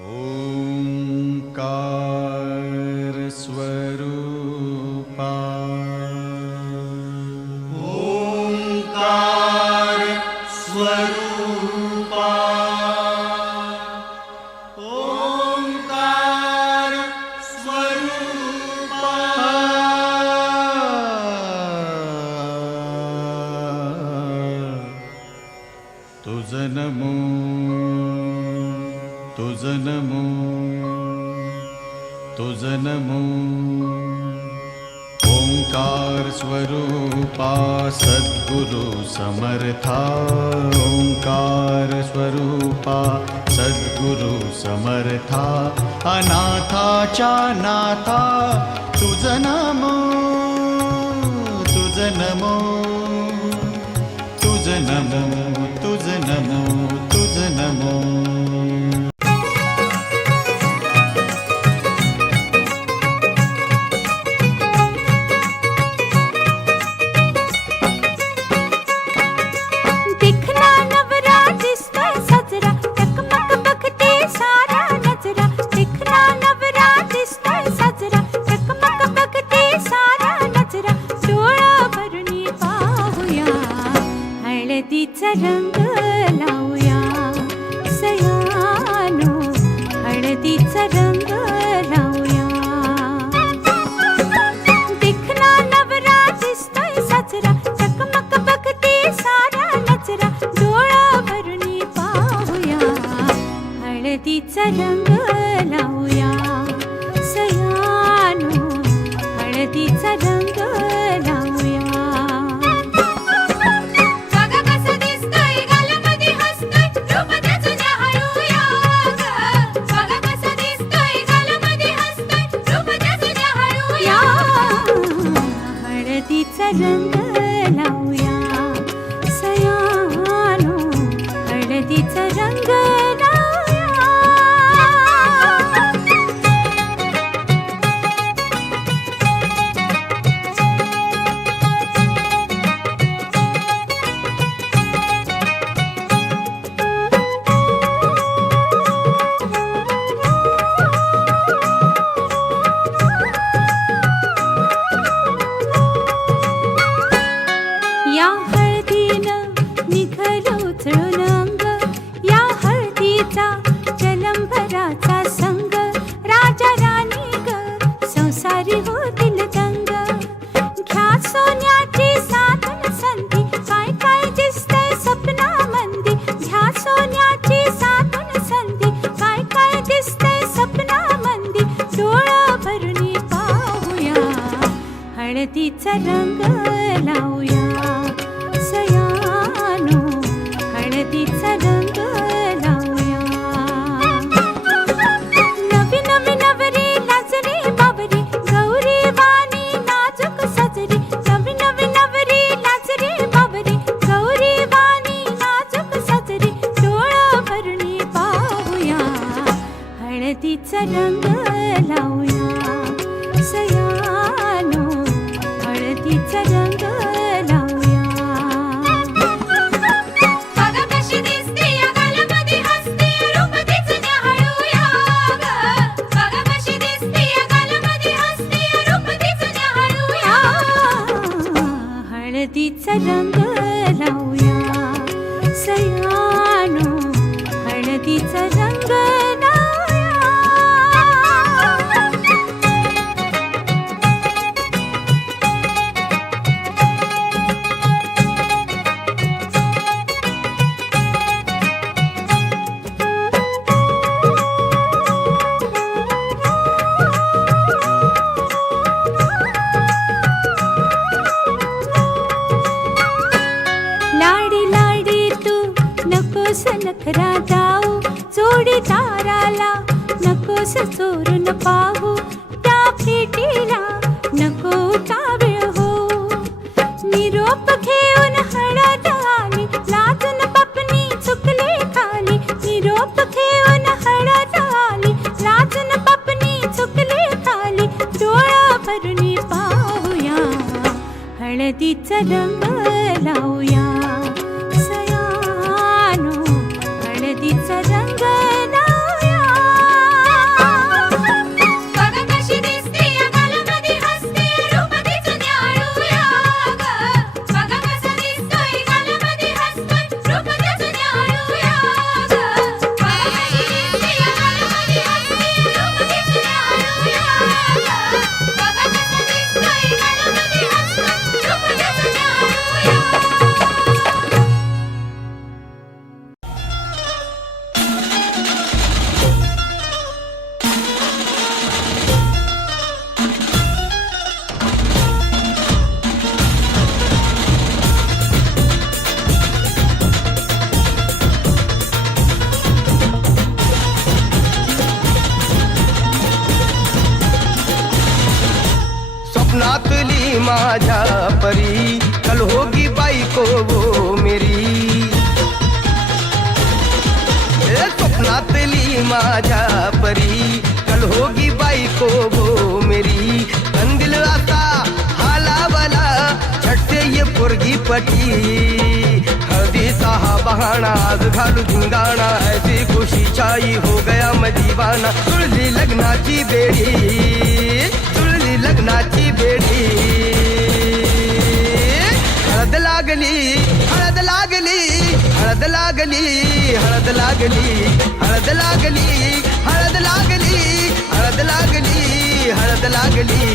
ओंकार स्वरूपा ओंकार स्वरूपा ओंकार स्वरूपा तुझ नमो तुझ नमो तुझ नमो ओंकार स्वरूपा सद्गुरु समर्था ओंकार स्वरूपा सद्गुरु समर्था अनाथाच्या नाथा तुझ नमो तुझ नमो तुझ नमो तुझ नमो तुझ नमो हळदीचा रंग लावूया सयानो हळदीचा रंग लावूया देखना नवरा दिसतोय साजरा चकमक बघते सारा नजरा डोळा भरुनी पाहूया हळदीचा रंग लावूया सयानो हळदीचा रंग लावूया हळदीचा रंग लावूया सयानो हळदीचा रंग या हळदीनं निघलं उचळून अंग या हळदीचा जलंभराचा संग राजा राणी ग संसारी होतील दंग घ्या सोन्याची साधन संधी काय काय दिसतंय सपनामंदी घ्या सोन्याची साधन संधी काय काय दिसतंय सपनामंदी डोळा भरुनी पाहूया हळदीचा रंग लावूया सयानो हळदीचा रंग लावूया नवी नवी नवरी लाजरी बाबरी गौरी वाणी नाजूक सजरी नवी नवी नवरी लाजरी बाबरी गौरी वाणी नाजूक सजरी डोळा भरुनी पाहूया हळदीचा रंग लावूया सयानो हळदीचा रंग लावूया बघा कशी दिसते या गालामध्ये हसते रूप तिचं न्याहाळूया बघा कशी दिसते या गालामध्ये हसते रूप तिचं न्याहाळूया हळदीचा रंग लावूया सयानो हळदीचा रंग लाडी लाडी तू नकोस नखरा जाऊ जोडीदाराला नकोस चोरून पाहू त्या भेटीला नको उतावीळ हो निरोप घेऊन हळद आली लाजून पपनी चुकली खाली निरोप घेऊन हळद आली लाजून पपनी चुकली खाली डोळा भरुनी पाहूया हळदीचा रंग लावूया सयानो हळदीचा रंग लावूया माझ्या परी, कल होगी बायको वो मेरी. स्वप्नातली माझ्या परी, कल होगी बायको वो मेरी. कंदिल आता हालावला छटते ये पोरगी पटी. हळदीचा हा बहाणा आज घालू धिंगाणा, ऐसी खुशी छाई हो गया मैं दीवाना. जुळली लग्नाची बेडी, जुळली लग्नाची बेडी. हळद लागली, हळद लागली, हळद लागली, हळद लागली, हळद लागली, हळद लागली, हळद लागली, हळद लागली.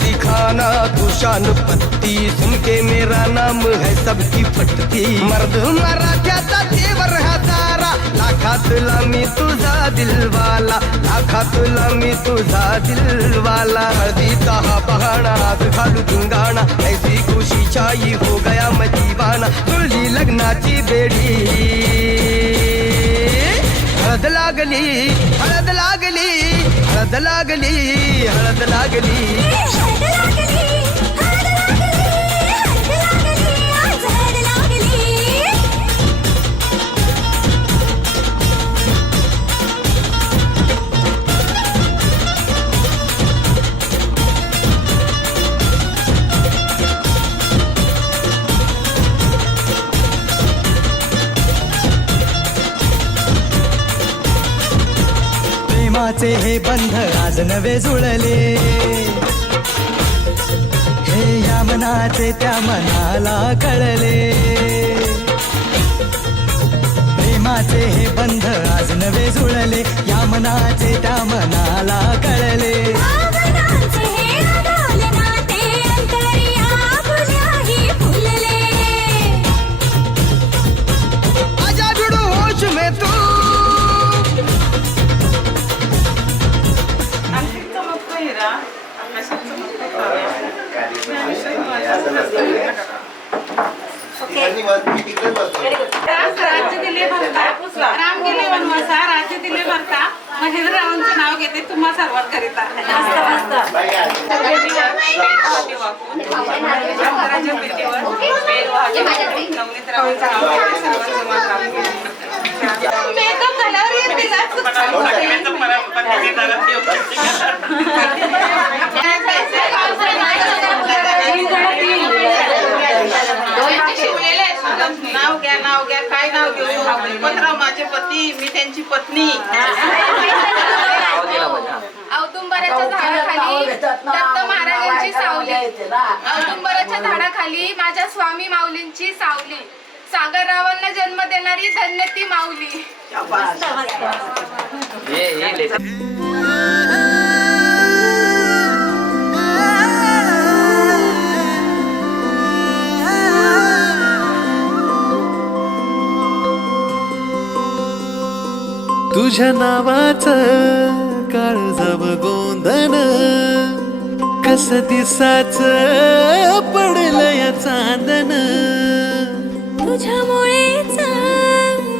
सिखाना तू शान पत्ती, सुन के मेरा नाम है सबकी फटती. मर्द मराठ्याचा देवर हा सारा, लाखातला मी तुझा दिलवाला, लाखातला मी तुझा दिलवाला. हळदीचा हा बहाणा आज घालू धिंगाणा, ऐसी खुशी छाई हो गया मैं दीवाना. जुळली लग्नाची बेडी. हळद लागली, हळद लागली, हळद लागली, हळद लागली. प्रेमाचे हे बंध आज नवे जुळले, हे या मनाचे त्या मनाला कळले. प्रेमाचे हे बंध आज नवे जुळले, या मनाचे त्या मनाला कळले. आजा जुडू होश में तू. राज्य दिले भरता, राम गेले वनवासा, राज्य दिले भरता, महेंद्र रावांचं नाव घेते तुम्हा सर्वात करिता. शंकराच्या पेटीवर पेड वाहून नवनीत रावांचं नाव घेते सर्वात जमा काम केले. मेकअप झाल्यावर येते नाव घ्या, नाव घ्या, काय नाव घेऊ? पत्राव माझे पती, मी त्यांची पत्नी. औदुंबराच्या झाडाखाली दत्त महाराजांची सावली, औदुंबराच्या झाडाखाली माझ्या स्वामी माऊलींची सावली. सागररावांना जन्म देणारी धन्य ती माऊली. तुझ्या नावाचं काळजाव गोंधन, कस दिसाच पडलंय चांदन. तुझ्यामुळेच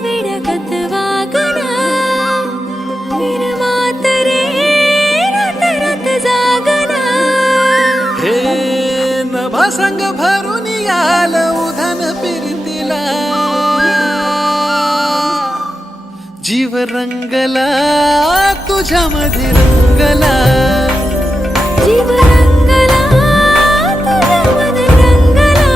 विडगत वागणं, विरमात रे रात रात जागणं. हे नभा संग भरून याल उधन फिरतीला, जीव रंगला तुझ्यामध्ये रंगला. जीव रंगला तुझ्यामध्ये रंगला.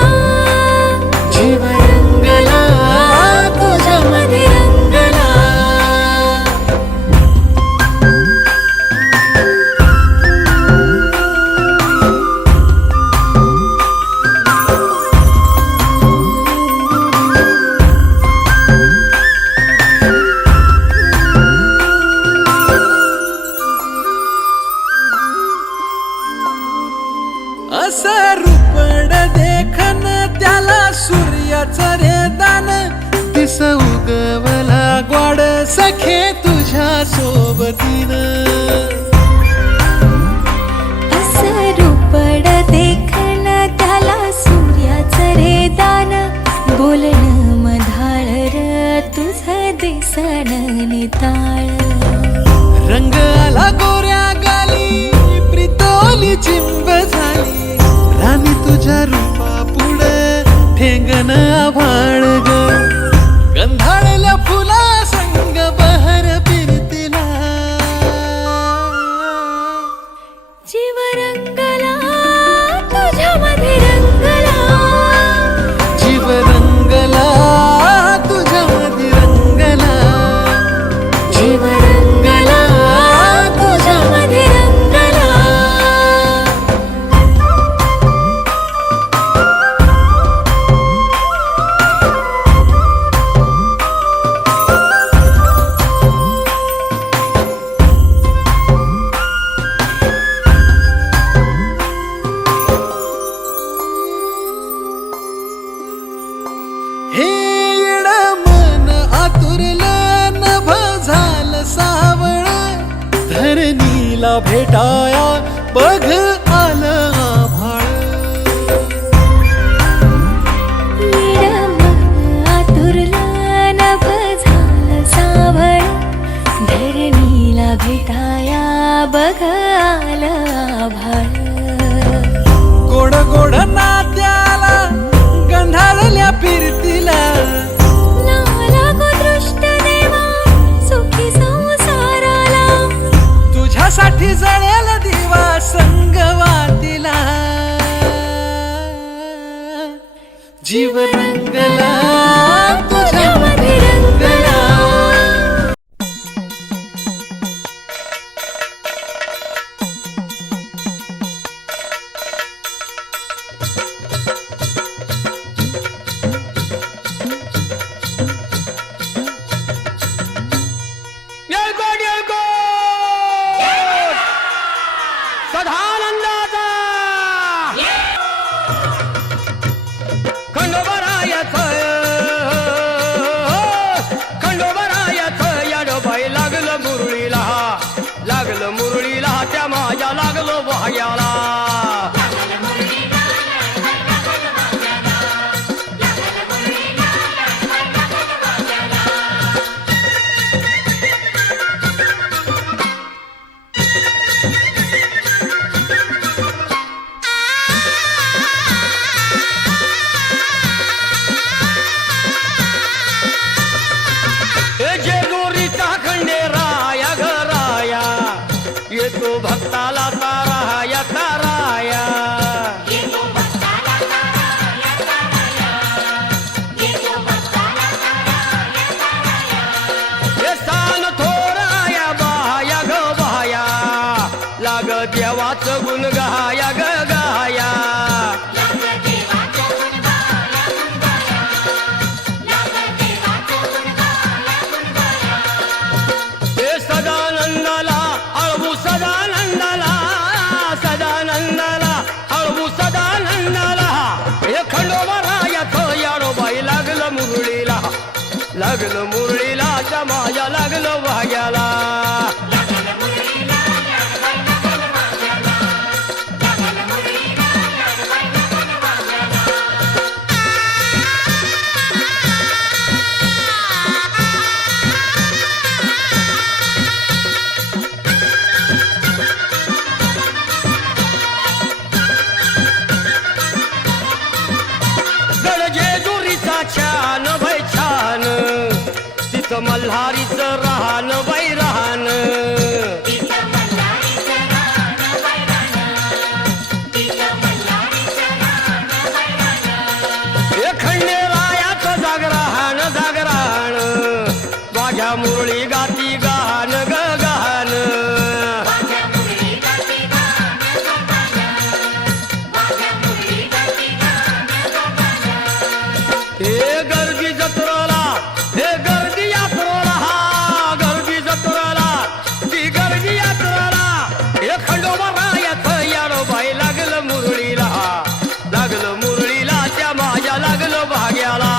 सूर्याच रे दान दिस उगवला ग्वाड सखे तुझ्या सोबतीनं रूपड देखण त्याला सूर्याचं रे दान बोलणं मधाळ र तुझं दिसण निताळ रंग आला गोऱ्या गाली प्रितोली चिंब झाली राणी तुझ्या रूपा पुढे ठेंगण आभाळ ग गंधाळल्या फुला संग बहर फिरतिला जीव रंगला तुझ्यामध्ये रंगला जीव रंगला तुझ्यामध्ये रंगला जीव रंगला तुझ्यामध्ये रंगला हे येड मन आतुरलं नभ झालं सावळ धरणीला भेटाया बघ आलं आभाळ आतुरलं नभ झालं सावळ धरणीला भेटाया बघ आलं आभाळ गोड गोड नात्याला गंधाळल्या फिरतीला लागो दृष्ट देवा सुखी संसाराला तुझ्यासाठी जळेल दिवा संगवातीला जीव रंगला तुझ्यामध्ये रंगला सदानंदाचा खंडोबरायाचं याडोबाई लागलं मुरळीला त्या माझ्या लागलो वाह्याला जेजुरीचा खंडेराया घराया येतो भक्ताला ताराया ताराया हे सान थोराया बाया ग बाया लाग देवाचं गुण गाया ग गाया सदानंदाला अळवू सदानंदाला अळवू सदानंदाला हे खंडोबरायाचं याडोबाई लागलं मुरळीला त्या माझ्या लागलं वाग्याला जेजुरीचा छान भय छान तिथं मल्हारीचं राहण बाई राहण हे खंडेरायाचं जागरण माझ्या मुरळी गाती गान ग गान हे गर्दी जत्रेला हे गर्दी यात्रेला गर्दी जत्रेला ती गर्दी यात्रेला हे खंडोबरायाचं याडोबाई लागलं मुरळीला त्या माझ्या लागलं भाग्याला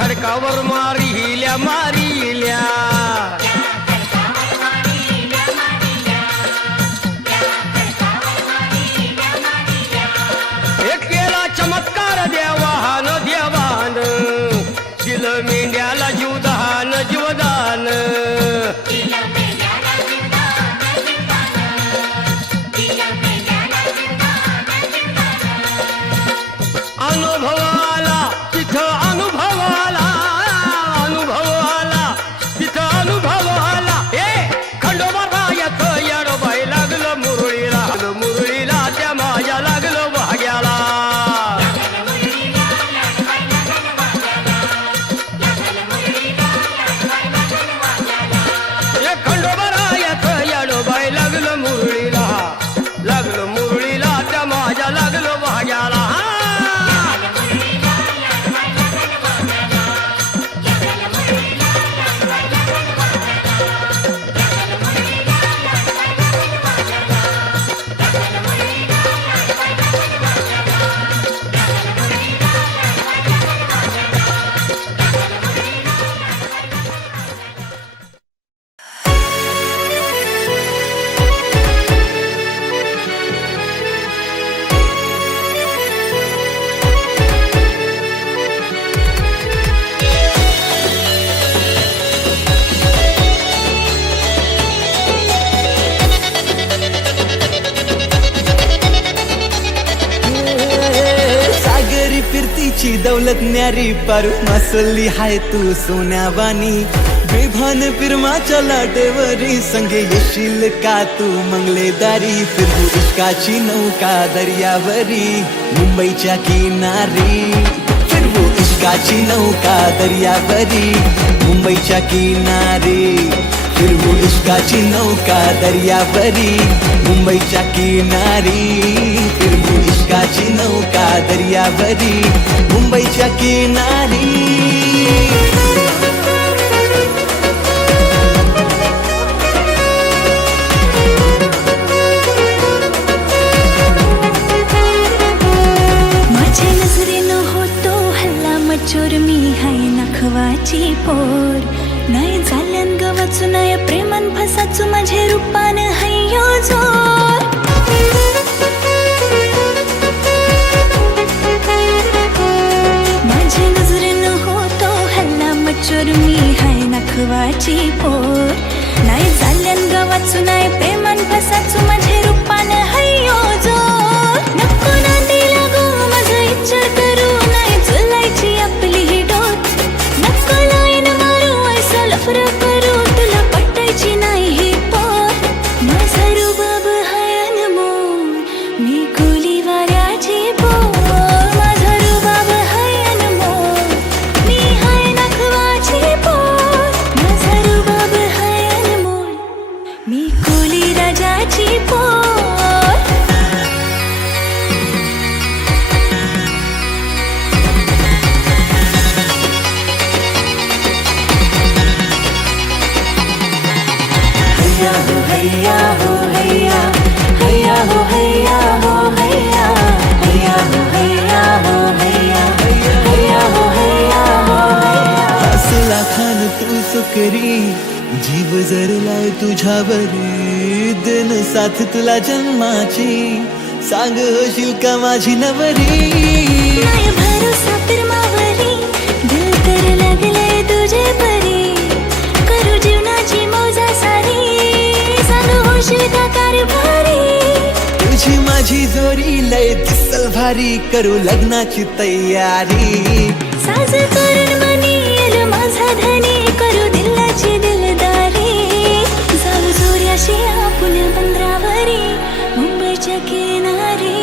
खडकावर मारिल्या मारिल्या एक केला चमत्कार देवान देवान दिलं मेंढ्याला जीवदान जीवदान अनुभवाला तिथं अनुभवाला अनुभवाला तिथं अनुभवाला हे खंडोबा येत येडोबाई लागलं मुरळीला मुरळीला त्या माझ्या लागलं भाग्याला हे खंडोबा येत येडोबाई लागलं मुरळीला त्या माझ्या लागलं भाग्याला फिरतीची दौलत न्यारी पारू मासली हाय तू सोन्यावानी बेभान फिरमाच्या लाटेवरी संगे येशील का तू मंगलेदारी फिरवू इश्काची नौका दर्यावरी मुंबईच्या किनारी फिरवू इश्काची नौका दर्यावरी मुंबईच्या किनारी फिरवू इश्काची नौका दर्यावरी मुंबईच्या किनारी फिरवू इश्काची नौका दर्यावरी मुंबईच्या किनारी माझ्या नजरेनं होतो हल्ला मचोर मी हाय नखवाची पोर नाही झाल्यान गवाचू नाही प्रेमान फसाचू माझे रूपान हय्यो जोर माझ्या नजरेनं होतो हल्ला मचोर मी हाय नखवाची पोर नाही झाल्यान गवाचू नाही प्रेमान फसाचू माझे रूपान हय्यो जोर नको नांदी लागू माझा इच्छा करू नाही चुलायची आपली ही डोर नको लाईन मारू ऐसा लफर करू तुला पटायची नाही ही पोर माझा रुबाब हाय अनमोल मी कोली वाऱ्याची पोर माझा रुबाब हाय अनमोल मी हाय नखवाची पोर माझा रुबाब हाय अनमोल मी कोली राजाची पोर हैया हो हैया हैया हो हैया हो हैया हैया हो हैया हो हैया हैया हो हैया हो हैया हसला खान तू सुकरी जीव जरलाय तुझ्यावरी दिन साथ तुला जन्माची सांग होशील का माझी नवरी नाही भरोसा तर मावरी दिल तर लागले तुझे परी करू जीवनाची मौजा सारी सांग होशील का कारभारी तुझी माझी जोडी लय दिसल भारी करू लग्नाची तयारी साज करून मनी येल माझा धनी करू दिलाची दिलदारी जाऊ जोऱ्याशी आपण बंदरावरी मुंबईच्या किनारी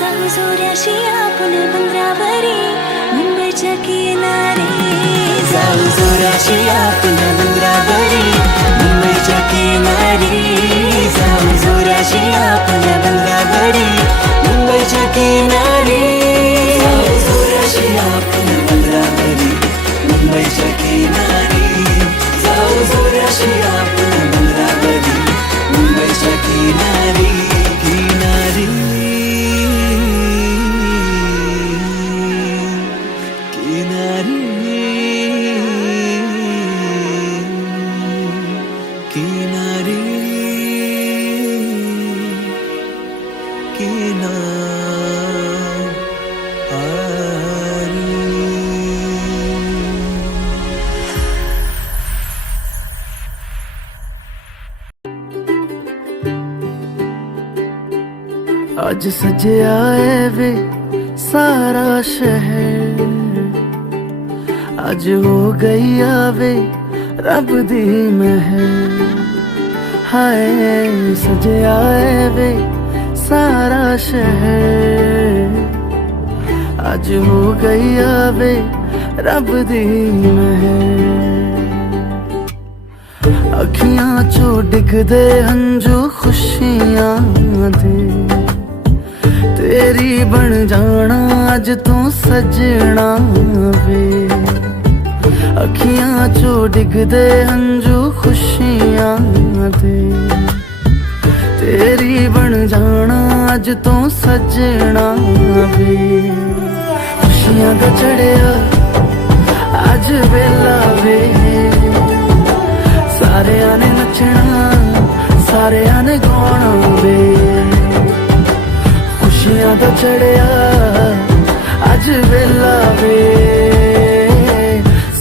जाऊ जोऱ्याशी आपण बंदरावरी मुंबईच्या किनारी जाऊ जोऱ्याशी आपण बंदरावरी मुंबईच्या किनारी जाऊ जोऱ्याशी आपण बंदरावरी मुंबईच्या किनारी जाऊ जोऱ्याशी आपण बंदरावरी मुंबईच्या किनारी जाऊ जोऱ्याशी आपण बंदरावरी मुंबईच्या किनारी किनारी किनारी आज सजया है वे सारा शहर, आज हो गई आवे रब दी महर। हाय सजया है वे सारा शहर, आज हो गई आवे रब दी महर। अखियां चो डिगदे हंजू खुशियां दे, तेरी बन जाना अज तू सजना वे। अखियां चो डिगदे हंजू खुशियां दे, तेरी बन जाना अज तू सजना वे। खुशियां दा चढ़िया अज वेला वे, सारेयां ने नचना सारेयां ने गाना वे। खुशियां दा चढ़िया अज वेला वे,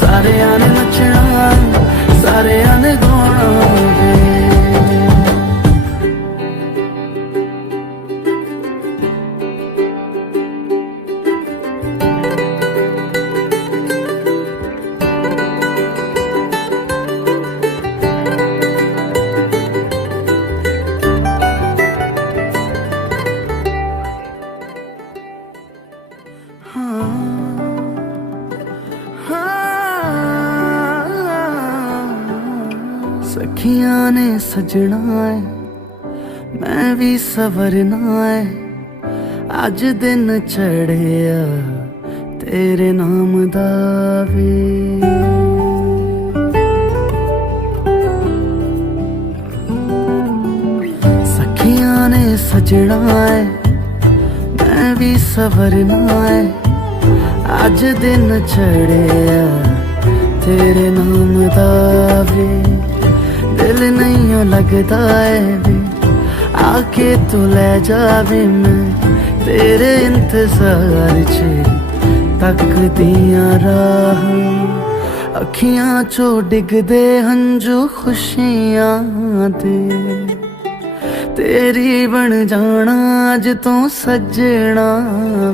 सारेयां ने नचना सारेयां ने गाना वे। सखियां ने सजना है मैं भी सवरना है, अज दिन चढ़िया तेरे नाम दा वे। सखियां ने सजना है मैं भी सवरना है, अज दिन चढ़िया तेरे नाम दा वे। दिल नहीं लगता है वे, आके तू ले जावे मैं तेरे इंतजार च तक दिया राह। अखियां चो डिगदे हंजू खुशियां दे, तेरी बन जाना अज तू सजना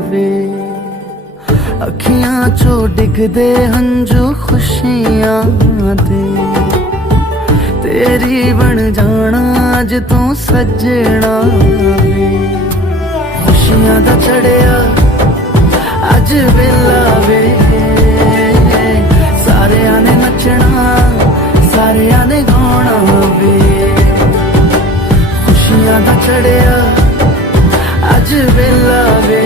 वे। अखियां चो डिगदे हंजू खुशियां दे, तेरी बन जाना अज तू सजना वे। खुशियां दा चढ़िया अज वेला वे, सारेयां ने नचना सारेयां ने गाना वे। खुशियां दा चढ़िया अज वेला वे,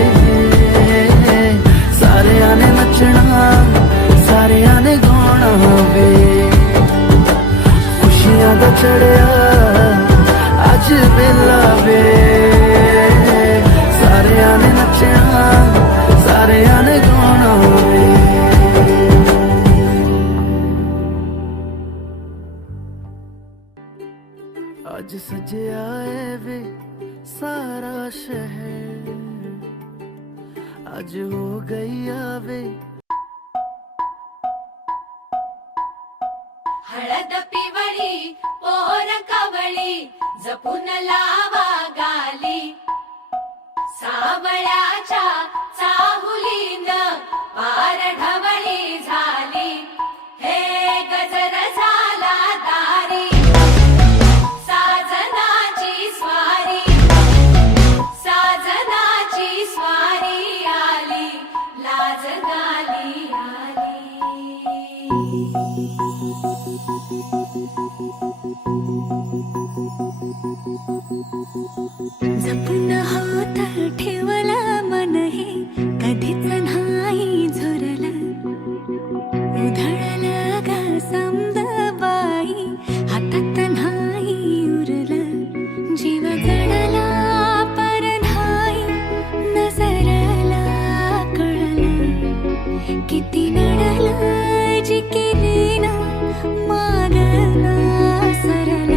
सारेयां ने नचना सारेयां ने गाना वे। खुशियां दा चढ़िया अज वेला वे, सारेयां ने नचना सारेयां ने गाना वे। आज सजया है वे सारा शहर, आज हो गई आवे। हळद पिवळी पोर कवळी जपून लावा गाली, सावळ्याच्या चाहुलीन पार ढवळी झाली। हे गजर झाला दारी, साजनाची स्वारी साजनाची स्वारी आली, लाज गाली आली। जपून होत ठेवला मन हे कधीच नाही झुरलं, उधळलं ग समद बाई हातात नाही उरलं। जीव जडला पर नाही नजरला कळलं, किती नडलं जी केली ना मागना सरला।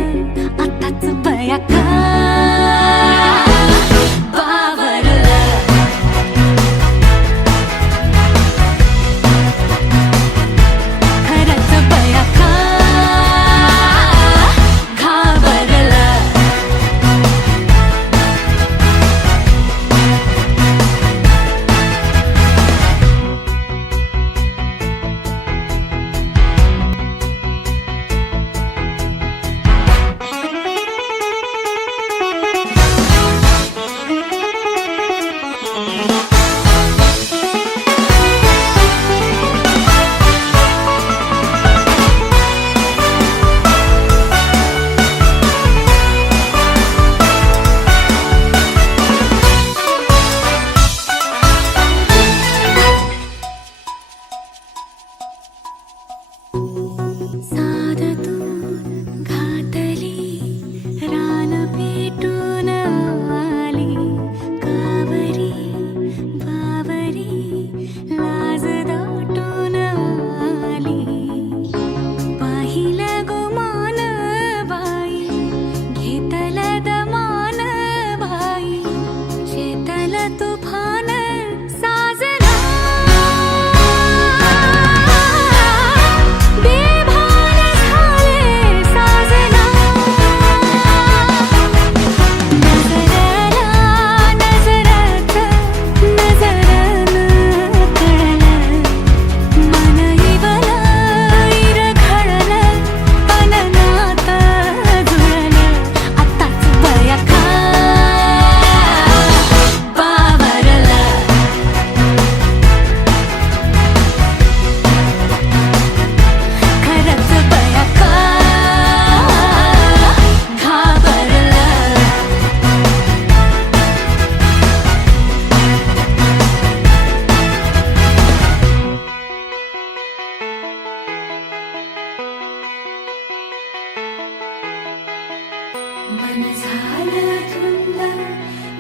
मन झालं धुंद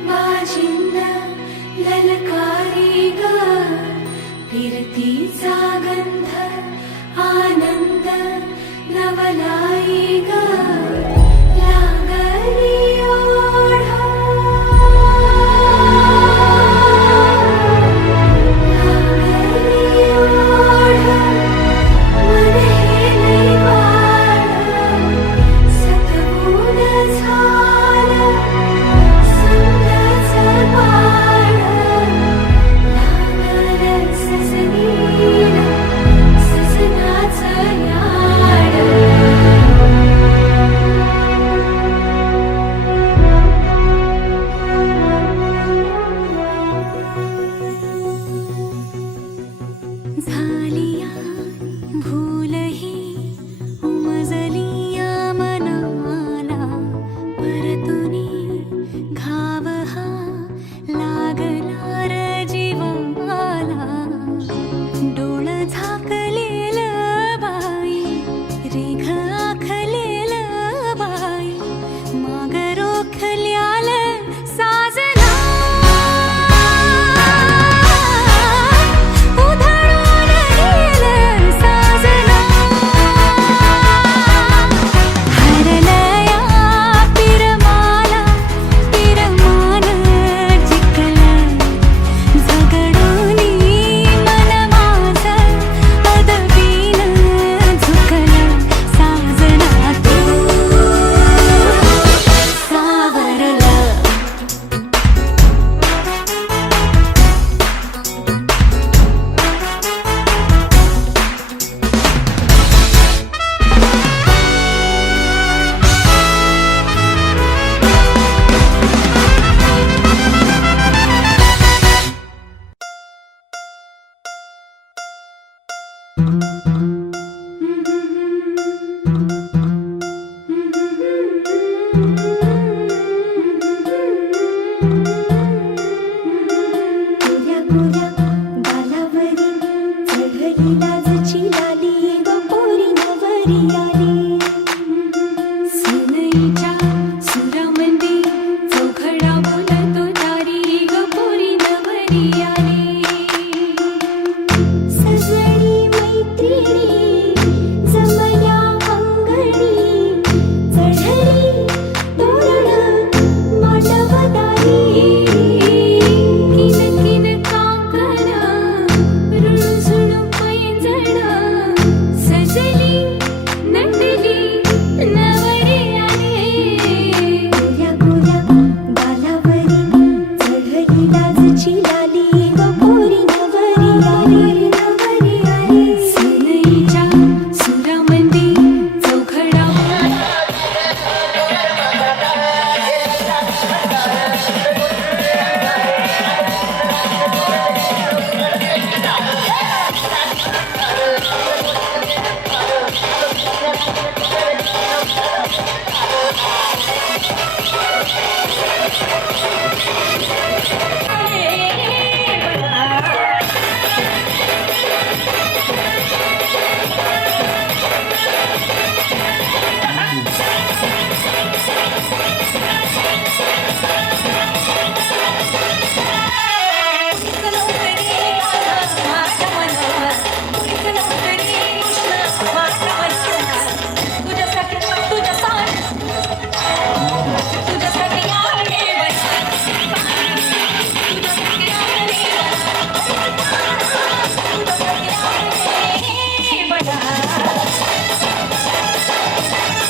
बाजिंद ललकारी ग फिरतीचा गंध आनंद नवलाई ग लागली ओढा लागली ओढा मन हे निवाड सतगुण झालं संगच बाळ लागलं सजनीला सजनाचं याड झालिया भूलही उमजलिया मनाला परतुनी घाव हा लागला र जीवाला डोळ झाकलेल बाई रेघ आखलेल बाई माग रोखल्याल साजना उधळून गेलं साजना हरलया पिरमाला पिरमान जिंकलं झगडूनी मन माझं पदवीन झुकलं साजना तू सावरलं गोऱ्या गोऱ्या गालावरी चढली लाजची लाली ग पोरी नवरी आली सुनईच्या सुरामंदी चौघडा बोलतो तारी ग पोरी नवरी आली सजनी मैत्रिणी जमल्या अंगणी चढली तोरण मांडवदारी किन किन काकण रुळझुळ पैंजण सजली नटली नवरी आली गोऱ्या गोऱ्या गालावरी चढली लाजची लाली ग पोरी नवरी आली नवरी आली सुनईच्या सुरामंदी चौघडा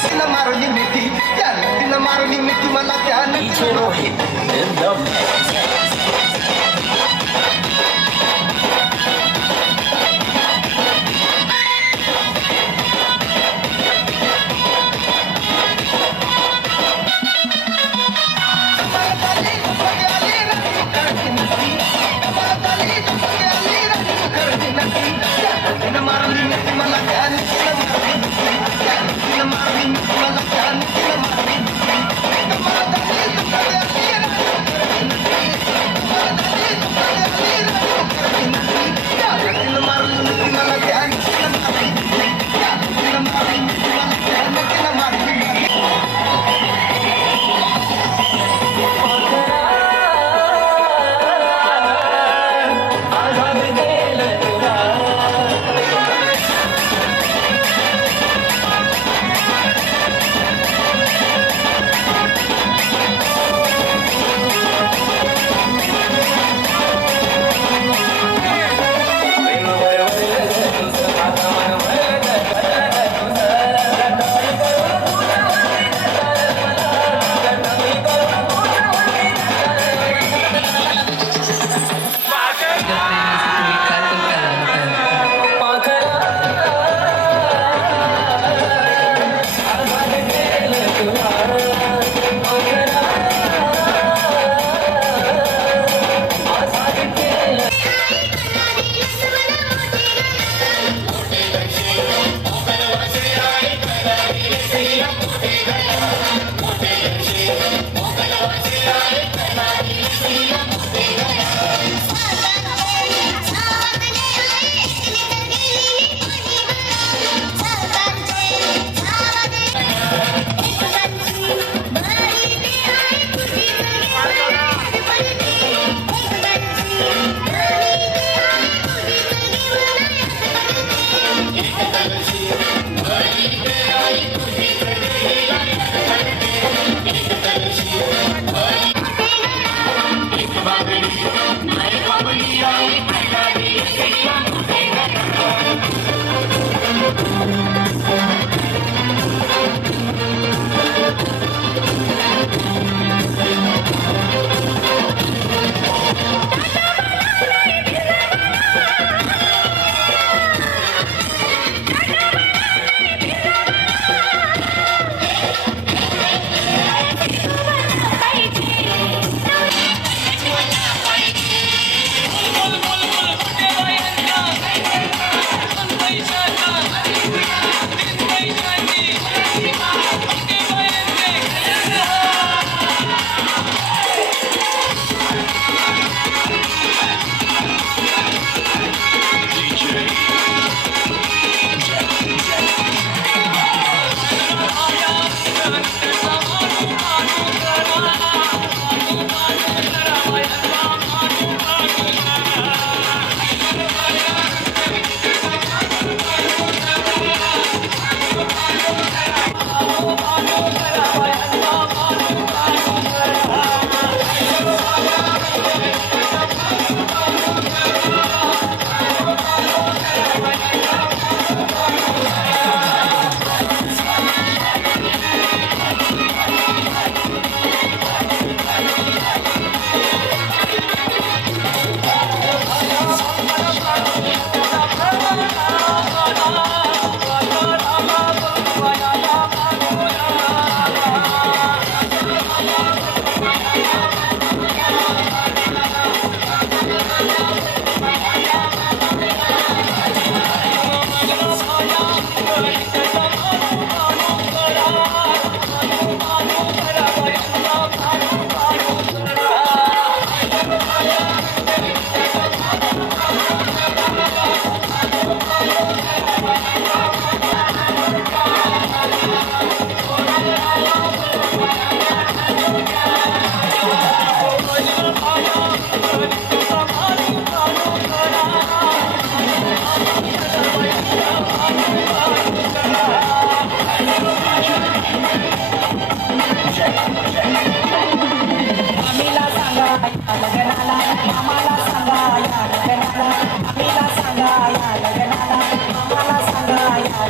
तिनं मारली मिठी त्यानं तिनं मारली मिठी मला त्यानं तिनं मारली मिठी मला त्यानं तिनं मारली मिठी मला त्यानं तिनं मारली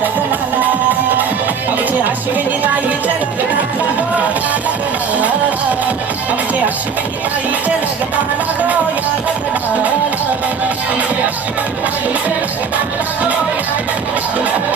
लग्नाला आमची अश्विनी ताईच्या लग्नाला आमची अश्विनी ताईच्या लग्नाला गो या लग्नाला आमची अश्विनी ताईच्या लग्नाला गो या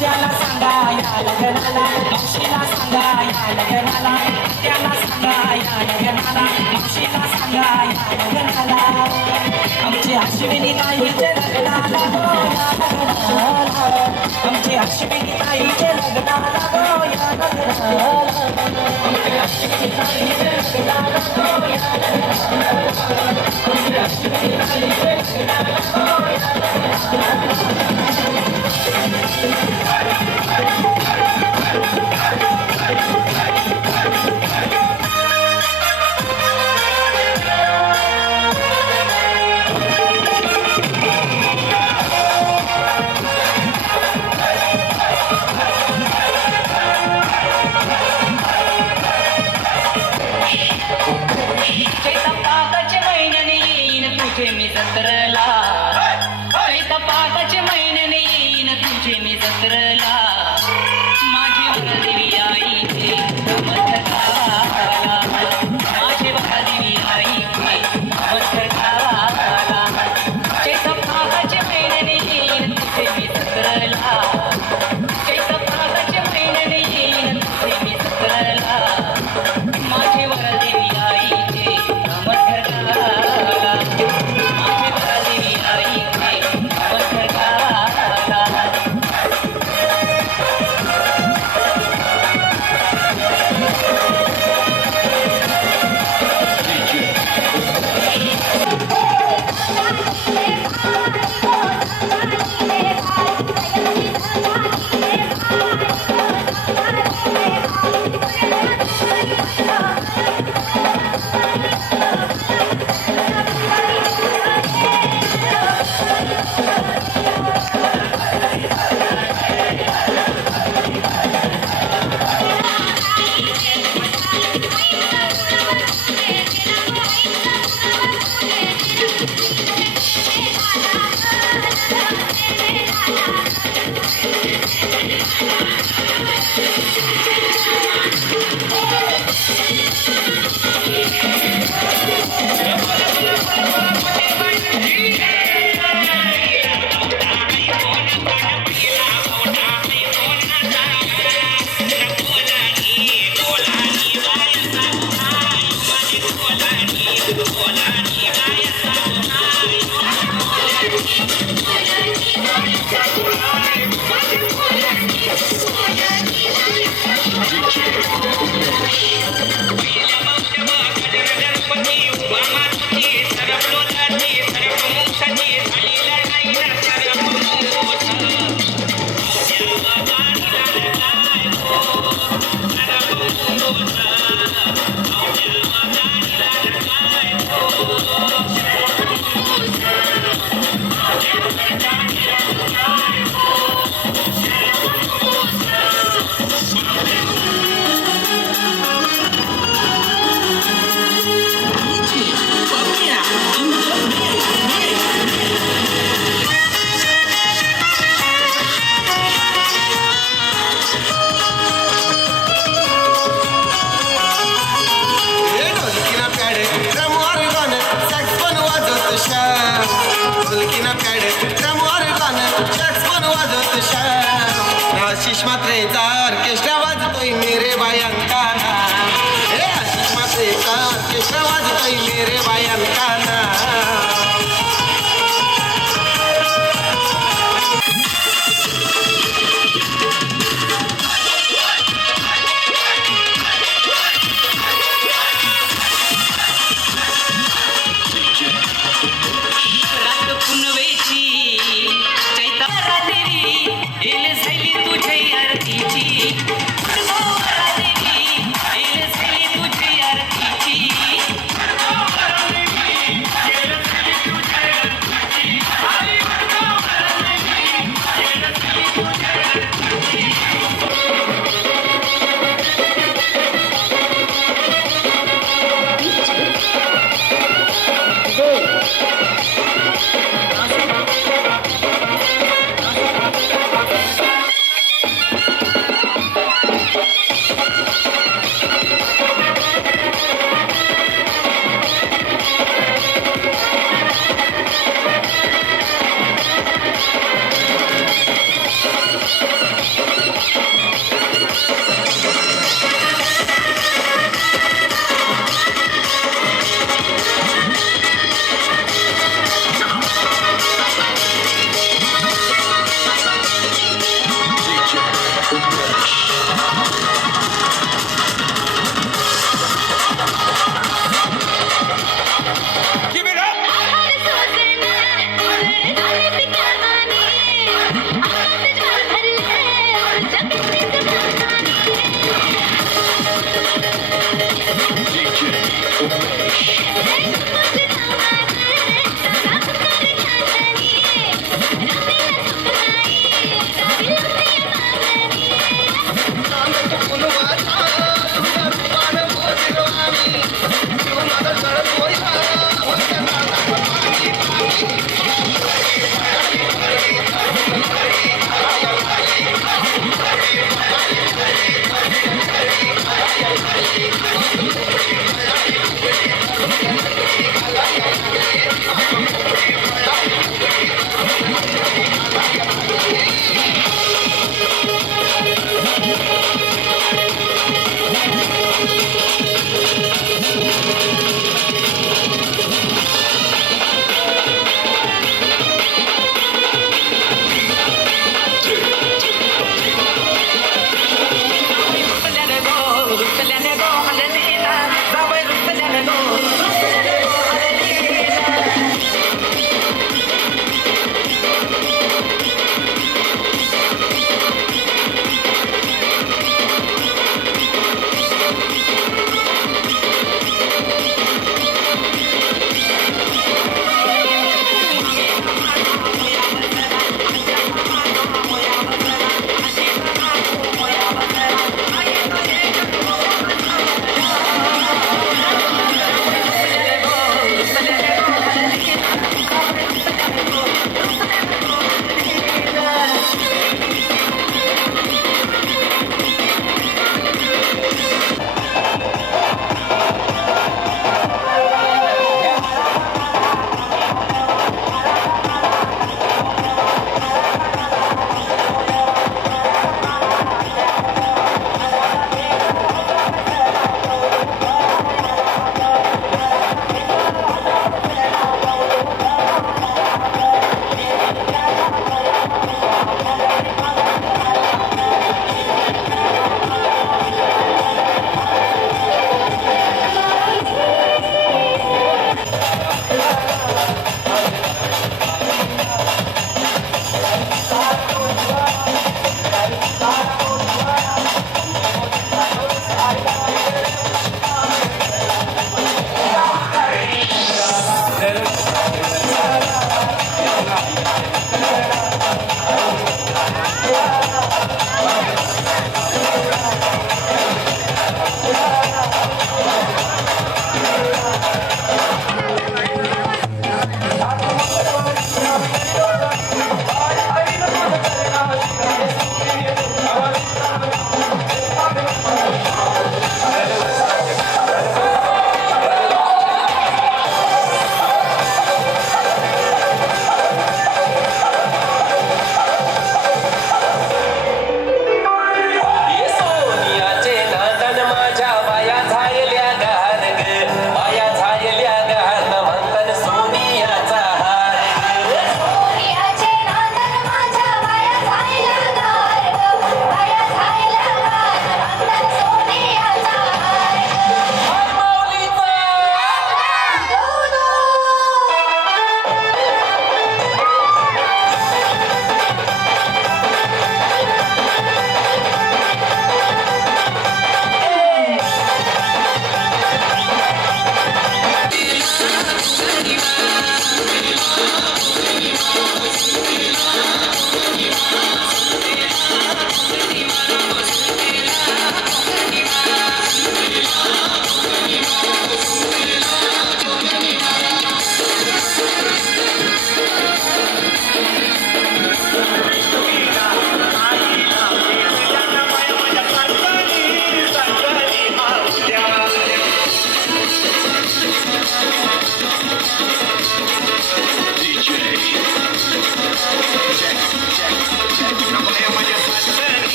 त्याला सांगा या लग्नाला मावशीला सांगा या लग्नाला त्याला सांगा या लग्नाला मावशीला सांगा या लग्नाला आमची अश्विनी ताईचे लग्नाला गो या लग्नाला आमची अश्विनी ताईचे लग्नाला गो या लग्नाला आमची अश्विनी ताईचे लग्नाला गो या लग्नाला आमची अश्विनी ताईचे लग्नाला गो या पाकाच्या महिन्याने येईन तुझे मी जत्रला पाकाच्या महिन्याने येईन तुझे मी जत्रला माझी वरदेवी आईचे मथकाला माझे वरदेवी आईचे मथकाला पाकाच्या महिन्याने येईन तुझे मी जत्रला पाकाच्या महिन्याने येईन तुझे मी जत्रला माझे वरदेवी आईचे मथकाला माझे वरदेवी आईचे मथकाला आशिष मात्रेचा ऑर्केस्ट्रा वाजतोय मेरे बायांकाना आशिष मात्रेचा ऑर्केस्ट्रा वाजतोय मेरे बायांकाना रात पुनवेची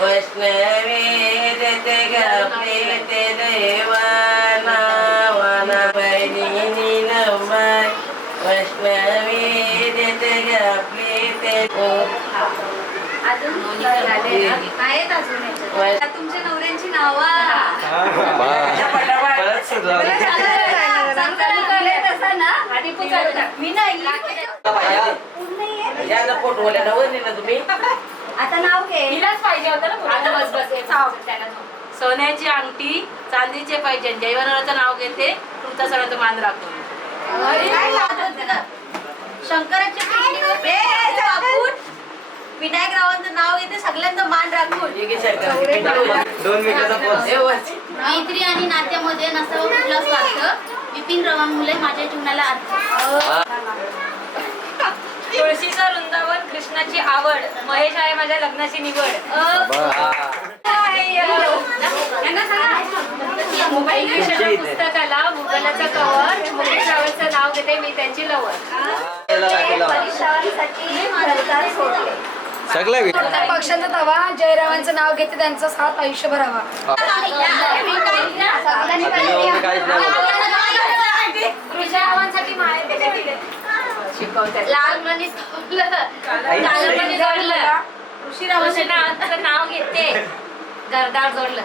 वैष्णवी देते गपले ते देवाना वाना बहिणी नंबर वैष्णवी देते गपले ते अजून आहेत अजून तुमच्या नवऱ्यांची नावं मी नाही तुम्ही आता नाव घे. हिलाच पाहिजे होतं ना आता बस बस त्याला सोन्याची अंगठी चांदीचे पाहिजे जयवराचं नाव घेते तुमचा सणाचा मान राखून शंकराच्या विनायकरावांचं नाव येते सगळ्यांचं मान राखून. मैत्री आणि नात्यामध्ये नसावं कुठला स्वार्थ. विपिन रवा मुले माझ्या जीवनाला अर्थ. तुळशीचं वृंदावन कृष्णाची आवड महेश आहे माझ्या लग्नाची निवड. इंग्लिशच्या पुस्तकाला भूगोलाचं कवर मुकेश रावलचं नाव घेते मी त्यांची लवर. परीक्षांसाठी सरकार सोडले. पक्षांचा तवा जयरावांचं नाव घेते त्यांचा साथ आयुष्यभर हवा. कृषावांसाठी शिकवतात लहानपणी जोडलं ऋषीरावांचं नाव घेते घरदार जोडलं.